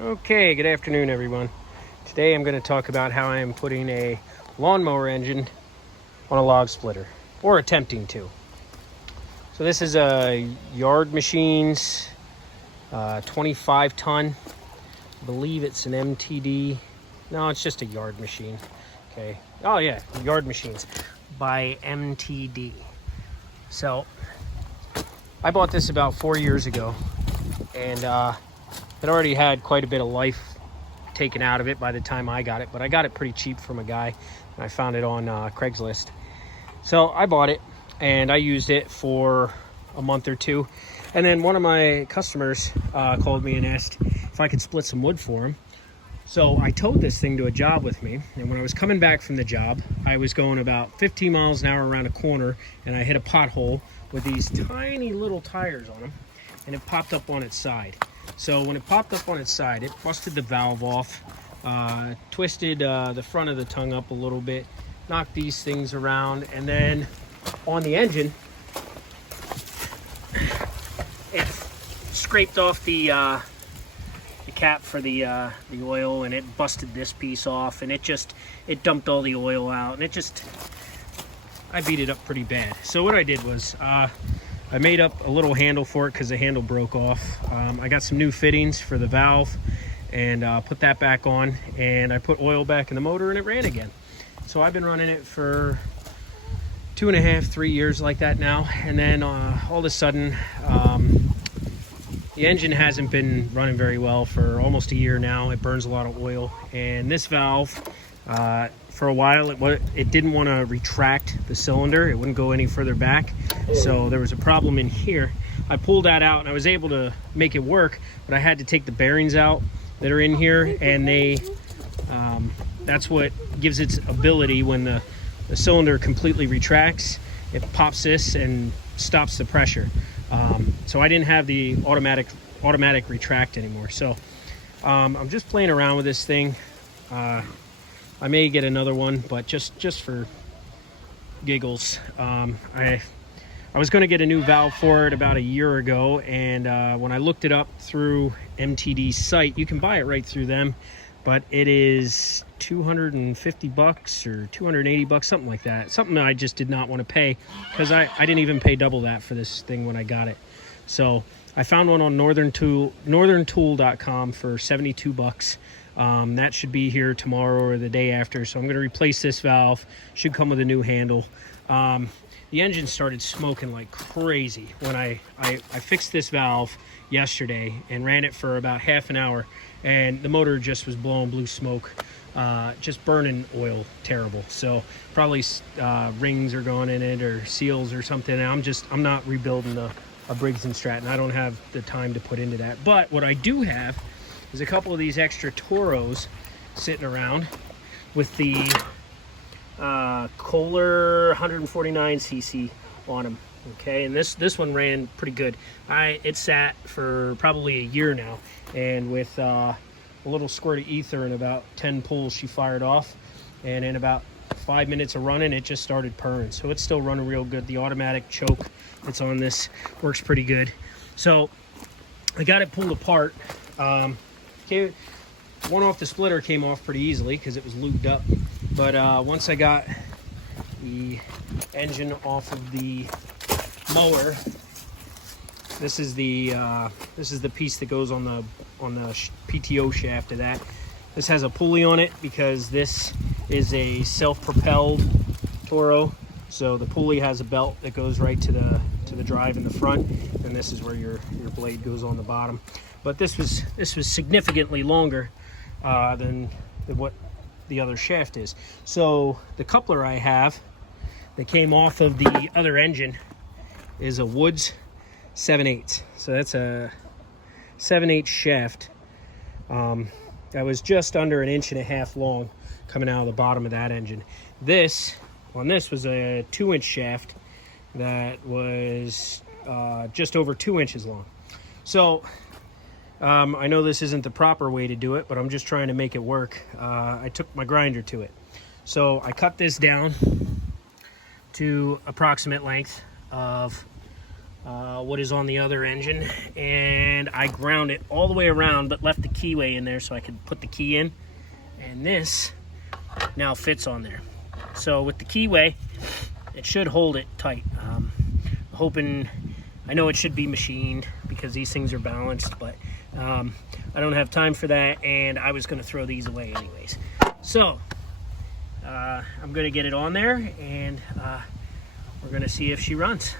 Okay, good afternoon everyone. Today I'm going to talk about how I am putting a lawnmower engine on a log splitter, or attempting to. So this is a Yard Machines 25 ton. I believe it's an MTD. No, it's just a Yard Machine. Okay. Oh yeah, Yard Machines by MTD. So I bought this about 4 years ago, and it already had quite a bit of life taken out of it by the time I got it, but I got it pretty cheap from a guy, and I found it on Craigslist. So I bought it, and I used it for a month or two, and then one of my customers called me and asked if I could split some wood for him. So I towed this thing to a job with me, and when I was coming back from the job, I was going about 15 miles an hour around a corner, and I hit a pothole with these tiny little tires on them, and it popped up on its side. So when it popped up on its side, it busted the valve off, twisted the front of the tongue up a little bit, knocked these things around, and then on the engine, it scraped off the cap for the oil, and it busted this piece off, and it dumped all the oil out, and I beat it up pretty bad. So what I did was I made up a little handle for it because the handle broke off. I got some new fittings for the valve and put that back on, and I put oil back in the motor, and it ran again. So I've been running it for 2.5, 3 years like that now, and then all of a sudden the engine hasn't been running very well for almost a year now. It burns a lot of oil, and this valve for a while it didn't want to retract the cylinder. It wouldn't go any further back, so there was a problem in here. I pulled that out and I was able to make it work, but I had to take the bearings out that are in here, and that's what gives its ability. When the cylinder completely retracts, it pops this and stops the pressure. So I didn't have the automatic retract anymore, so I'm just playing around with this thing. I may get another one, but just for giggles. I was going to get a new valve for it about a year ago, and when I looked it up through MTD's site, you can buy it right through them, but it is $250 or $280, something like that. Something that I just did not want to pay, because I didn't even pay double that for this thing when I got it. So I found one on northerntool.com for $72. That should be here tomorrow or the day after. So I'm going to replace this valve. Should come with a new handle. The engine started smoking like crazy when I fixed this valve yesterday and ran it for about half an hour, and the motor just was blowing blue smoke, just burning oil terrible. So probably rings are going in it, or seals or something. And I'm not rebuilding a Briggs & Stratton. I don't have the time to put into that. But what I do have is a couple of these extra Toros sitting around with the Kohler 149cc on them. Okay, and this one ran pretty good. It sat for probably a year now, and with a little squirt of ether and about 10 pulls, she fired off, and in about 5 minutes of running, it just started purring. So it's still running real good. The automatic choke that's on this works pretty good. So I got it pulled apart. One off the splitter came off pretty easily because it was lubed up, but once I got the engine off of the mower, this is the piece that goes on the PTO shaft of that. This has a pulley on it because this is a self-propelled Toro, so the pulley has a belt that goes right to the drive in the front, and this is where your blade goes on the bottom. But this was significantly longer than what the other shaft is. So the coupler I have that came off of the other engine is a Woods 7/8. So that's a 7/8 shaft. That was just under 1.5 inches long coming out of the bottom of that engine. This was a 2-inch shaft that was just over 2 inches long. So I know this isn't the proper way to do it, but I'm just trying to make it work. I took my grinder to it. So I cut this down to approximate length of what is on the other engine, and I ground it all the way around but left the keyway in there so I could put the key in, and this now fits on there. So with the keyway, it should hold it tight. Hoping, I know it should be machined because these things are balanced, but I don't have time for that, and I was going to throw these away anyways. So I'm going to get it on there, and we're going to see if she runs.